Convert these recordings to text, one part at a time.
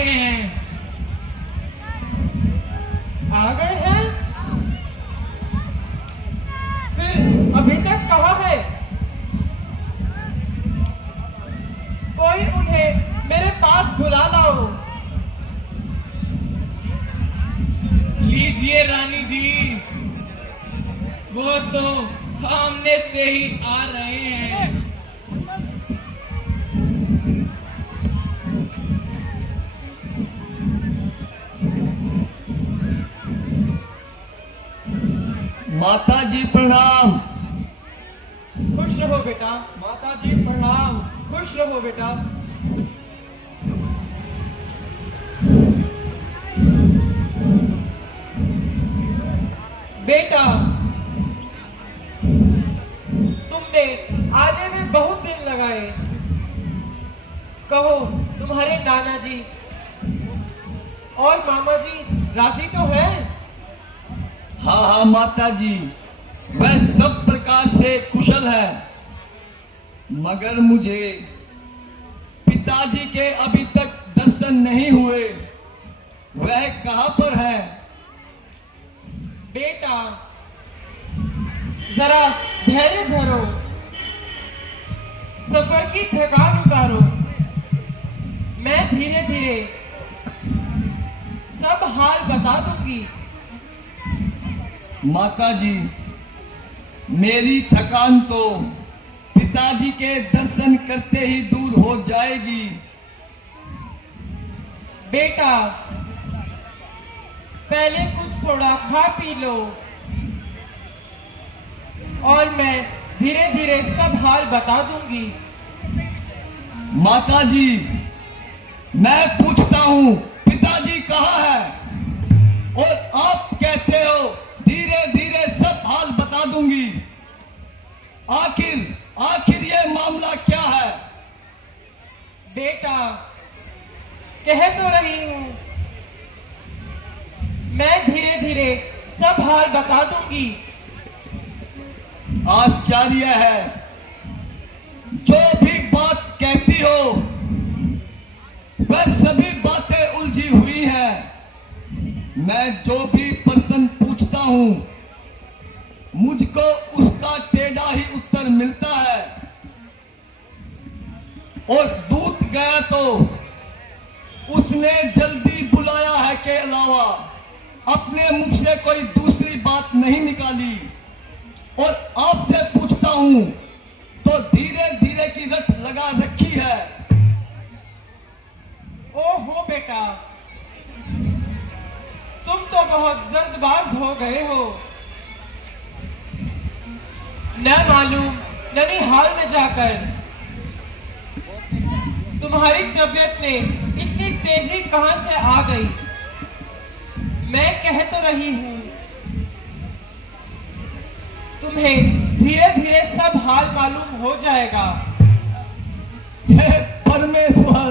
गए हैं। आ गए हैं? फिर अभी तक कहाँ है? कोई उन्हें मेरे पास बुला लाओ। लीजिए रानी जी, वो तो सामने से ही आ रहे हैं। माता जी प्रणाम। खुश रहो बेटा। माता जी प्रणाम। खुश रहो बेटा। बेटा, तुमने आने में बहुत दिन लगाए। कहो, तुम्हारे नाना जी और मामा जी राजी तो हैं? हाँ हाँ माता जी, वह सब प्रकार से कुशल है, मगर मुझे पिताजी के अभी तक दर्शन नहीं हुए। वह कहाँ पर है? बेटा, जरा धैर्य धरो, सफर की थकान उतारो। मैं धीरे धीरे सब हाल बता दूंगी। माता जी, मेरी थकान तो पिताजी के दर्शन करते ही दूर हो जाएगी। बेटा, पहले कुछ थोड़ा खा पी लो और मैं धीरे धीरे सब हाल बता दूंगी। माता जी, मैं पूछता हूँ पिताजी कहाँ है, और आप कहते हो धीरे धीरे सब हाल बता दूंगी। आखिर ये मामला क्या है? बेटा, कह तो रही हूँ, मैं धीरे धीरे सब हाल बता दूंगी। आश्चर्य है, जो भी बात कहती हो वह सभी बातें उलझी हुई हैं। मैं जो भी प्रश्न पूछता हूँ मुझको उसका टेढ़ा ही उत्तर मिलता है, और दूत गया तो उसने जल्दी बुलाया है के अलावा अपने मुख से कोई दूसरी बात नहीं निकाली। और आपसे पूछता हूँ तो धीरे धीरे की रट लगा रखी है। ओहो बेटा, तुम तो बहुत जल्दबाज हो गए हो। न मालूम ननिहाल में जाकर तुम्हारी तबीयत में इतनी तेजी कहां से आ गई। मैं कह तो रही हूं, तुम्हें धीरे धीरे सब हाल मालूम हो जाएगा। हे परमेश्वर,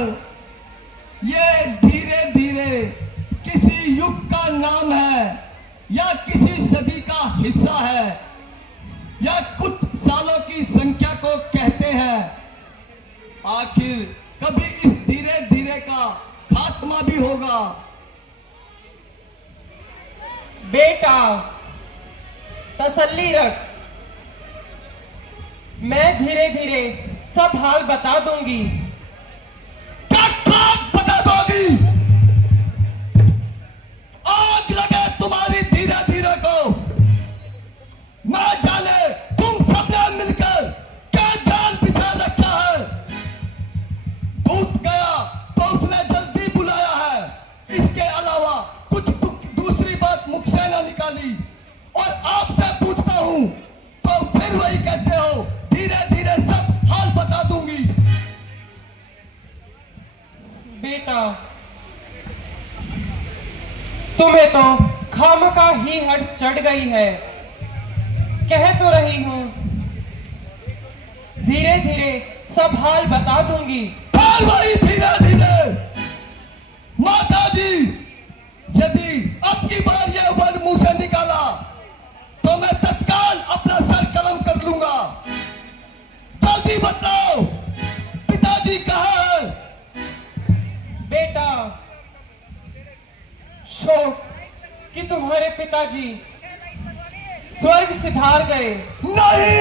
ये धीरे धीरे किसी युग का नाम है या किसी सदी का हिस्सा है या कुछ सालों की संख्या को कहते हैं? आखिर कभी इस धीरे धीरे का खात्मा भी होगा। बेटा, तसल्ली रख, मैं धीरे धीरे सब हाल बता दूंगी। क्या खाक बता दोगी? आग लगे तुम्हारी धीरे धीरे को। ना जाने तुम सबने मिलकर क्या जाल बिछा रखा है। दूत गया तो उसने जल्दी बुलाया है, इसके अलावा कुछ दूसरी बात मुख से ना निकाली। और आपसे पूछता हूं तो फिर वही कहते हो धीरे धीरे सब हाल बता दूंगी। बेटा, तुम्हें तो खामखा ही हट चढ़ गई है। कह तो रही हूं, धीरे धीरे सब हाल बता दूंगी। हाल वही धीरे धीरे। माता जी, यदि अब की बार यह वर्ड मुंह से निकाला तो मैं तत्काल अपना सर कलम कर लूंगा। जल्दी बताओ, पिताजी कहाँ है? बेटा, शोक कि तुम्हारे पिताजी स्वर्ग सिधार गए। नहीं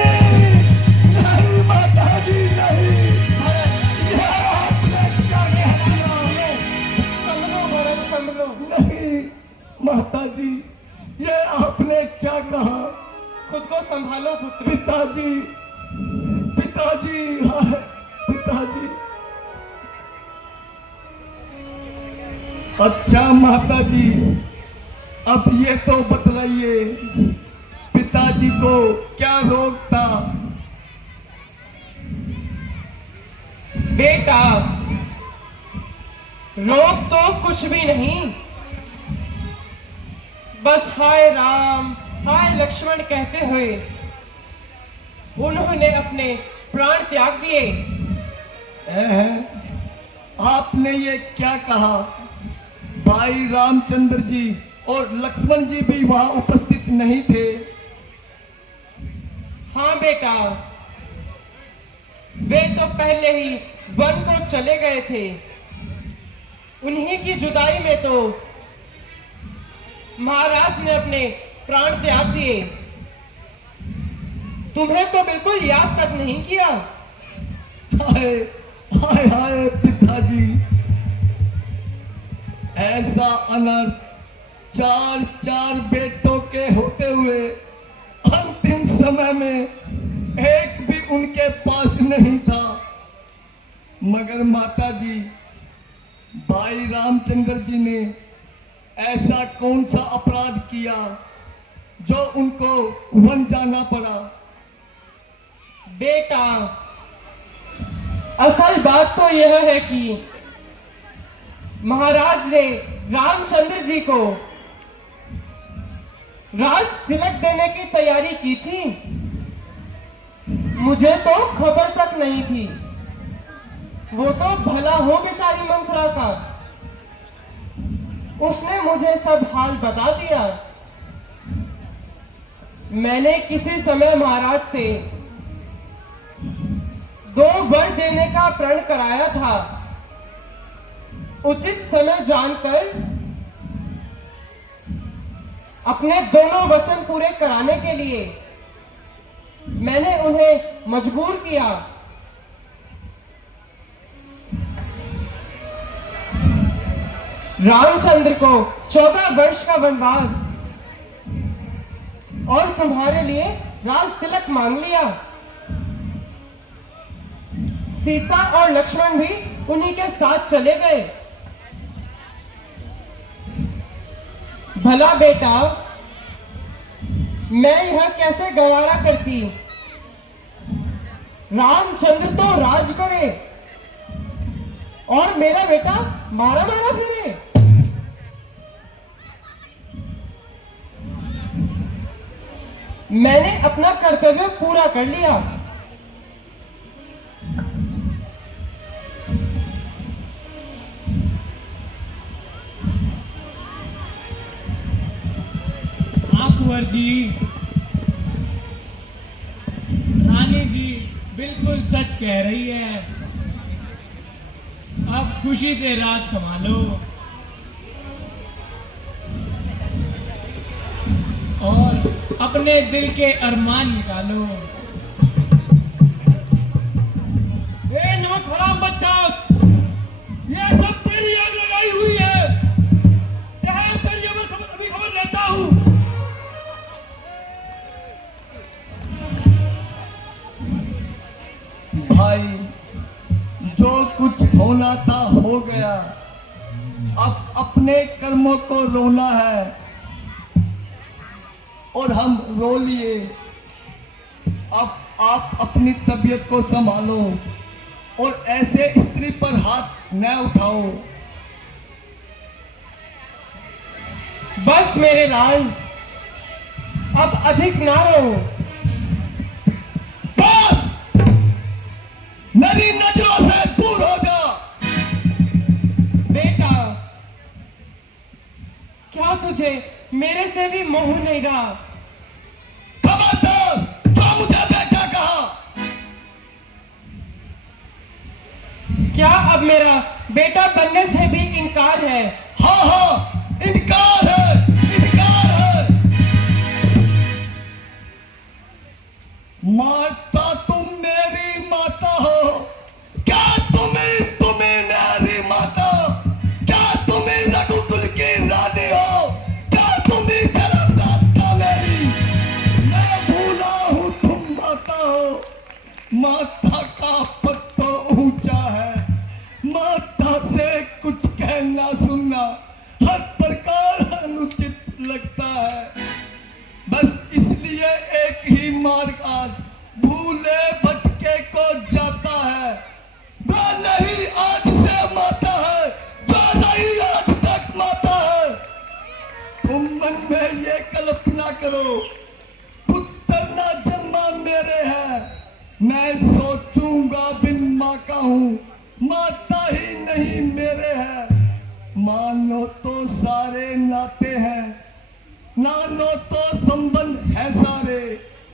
नहीं माता जी नहीं, ये आपने क्या कहा? संभलो भरत संभलो। नहीं माता जी, ये आपने क्या कहा? खुद को संभालो पुत्र। पिताजी पिताजी, हाय पिताजी। अच्छा माता जी, अब ये तो बतलाइए, पिताजी को क्या रोग था? बेटा रोग तो कुछ भी नहीं, बस हाय राम हाय लक्ष्मण कहते हुए उन्होंने अपने प्राण त्याग दिए। आपने ये क्या कहा? भाई रामचंद्र जी और लक्ष्मण जी भी वहां उपस्थित नहीं थे? हाँ बेटा, वे तो पहले ही वन को चले गए थे। उन्हीं की जुदाई में तो महाराज ने अपने प्राण त्याग दिए। तुम्हें तो बिल्कुल याद तक नहीं किया। हाय हाय हाय पिताजी, ऐसा अनर्थ चार चार बेटों के होते हुए अंतिम समय में एक भी उनके पास नहीं था। मगर माता जी, भाई रामचंद्र जी ने ऐसा कौन सा अपराध किया जो उनको वन जाना पड़ा? बेटा असल बात तो यह है कि महाराज ने रामचंद्र जी को राज तिलक देने की तैयारी की थी। मुझे तो खबर तक नहीं थी। वो तो भला हो बेचारी मंत्रा का, उसने मुझे सब हाल बता दिया। मैंने किसी समय महाराज से 2 वर देने का प्रण कराया था। उचित समय जानकर अपने दोनों वचन पूरे कराने के लिए मैंने उन्हें मजबूर किया। रामचंद्र को 14 वर्ष का वनवास और तुम्हारे लिए राज तिलक मांग लिया। सीता और लक्ष्मण भी उन्हीं के साथ चले गए। भला बेटा, मैं यह कैसे गवारा करती? रामचंद्र तो राज करे और मेरा बेटा मारा मारा फिरे। मैंने अपना कर्तव्य पूरा कर लिया। कुंवर जी, रानी जी बिल्कुल सच कह रही है। अब खुशी से राज संभालो और अपने दिल के अरमान निकालो। ए नमक हराम बच्चा, ये सब तेरी आग लगाई हुई है। तेरी अभी खबर लेता हूँ। भाई, जो कुछ होना था हो गया। अब अपने कर्मों को रोना है और हम रो लिए। अब आप अपनी तबीयत को संभालो और ऐसे स्त्री पर हाथ न उठाओ। बस मेरे लाल, अब अधिक ना रो। बस, मेरी नजरों से दूर हो जा। बेटा, क्या तुझे मेरे से भी मोह नहीं रहा? खबरदार, जो मुझे बेटा कहा। क्या अब मेरा बेटा बनने से भी इनकार है? हाँ हाँ, इनकार माता का पद तो ऊंचा है, माता से कुछ कहना सुनना हर प्रकार अनुचित लगता है। बस इसलिए एक ही मार्ग आज भूले भटके को जाता है। वह नहीं आज से माता है जो नहीं आज तक माता है। तुम मन में ये कल्पना करो, पुत्र ना जन्मा मेरे है, मैं सोचूंगा बिन माँ का हूँ, माता ही नहीं मेरे है। मानो तो सारे नाते हैं, नानो तो संबंध है सारे,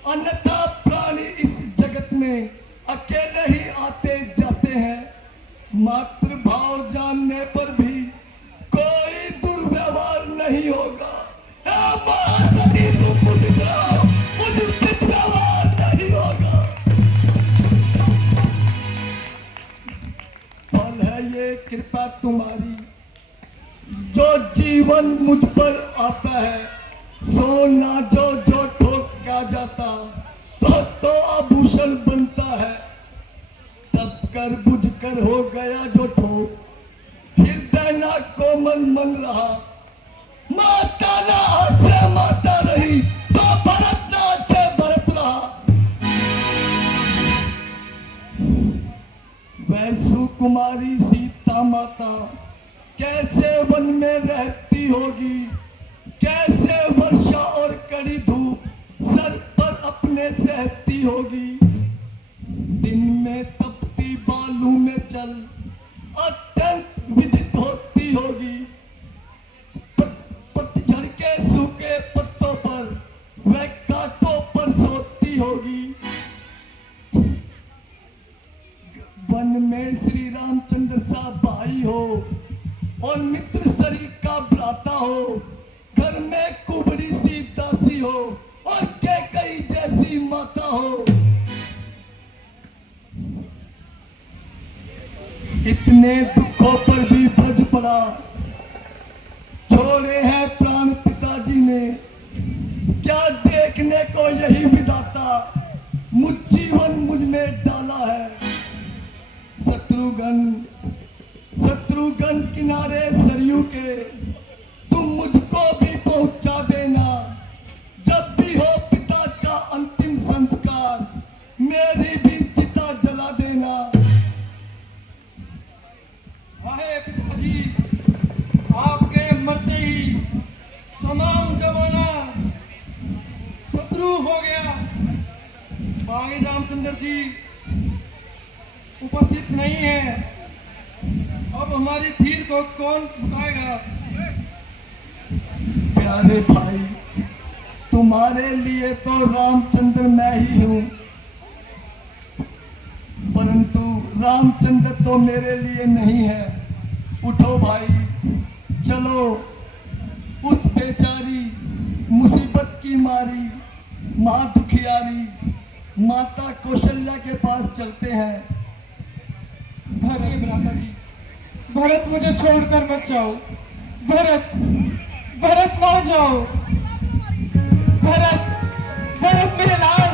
अन्यथा प्राणी इस जगत में अकेले ही आते जाते हैं। मातृभाव जानने पर भी कोई दुर्व्यवहार नहीं होगा। महासती तुम उचित रहो, उचित व्यवहार नहीं होगा। फल है ये कृपा तुम्हारी, जो जीवन मुझ पर आता है। सोना जो जो ठोक का जाता तो आभूषण बनता है। तब कर बुझ कर हो गया जो ठोक, हृदय ना कोमल मन रहा। माता ना आज से माता रही तो भरत ना आज से भरत रहा। वैसु कुमारी सीता माता कैसे वन में रहती होगी, कैसे वर्षा और कड़ी धूप सर पर अपने सहती होगी। दिन में तपती बालू में चल अत्यंत विदित होती होगी। पतझड़ के सूखे पत्तों पर वह कांटों पर सोती होगी। वन में श्री रामचंद्र सा भाई हो और मित्र शरीर का भ्राता हो, घर में कुबड़ी सी दासी हो और कैकई जैसी माता हो। इतने दुखों पर भी ब्रज पड़ा, छोड़े हैं प्राण पिताजी ने, क्या देखने को यही विधाता मुझ जीवन मुझ में डाला है। शत्रुघ्न किनारे सरयू के तुम मुझको भी पहुंचा देना। जब भी हो पिता का अंतिम संस्कार, मेरी भी चिता जला देना। हाय पिताजी, आपके मरते ही तमाम जमाना शत्रु हो गया। बागी रामचंद्र जी उपस्थित नहीं है, अब हमारी धीर को कौन उठाएगा? प्यारे भाई, तुम्हारे लिए तो रामचंद्र मैं ही हूं, परंतु रामचंद्र तो मेरे लिए नहीं है। उठो भाई, चलो उस बेचारी मुसीबत की मारी माँ दुखियारी माता कौशल्या के पास चलते हैं। भरत मुझे छोड़कर मत जाओ। भरत, भरत ना जाओ। भरत, भरत मेरे लाल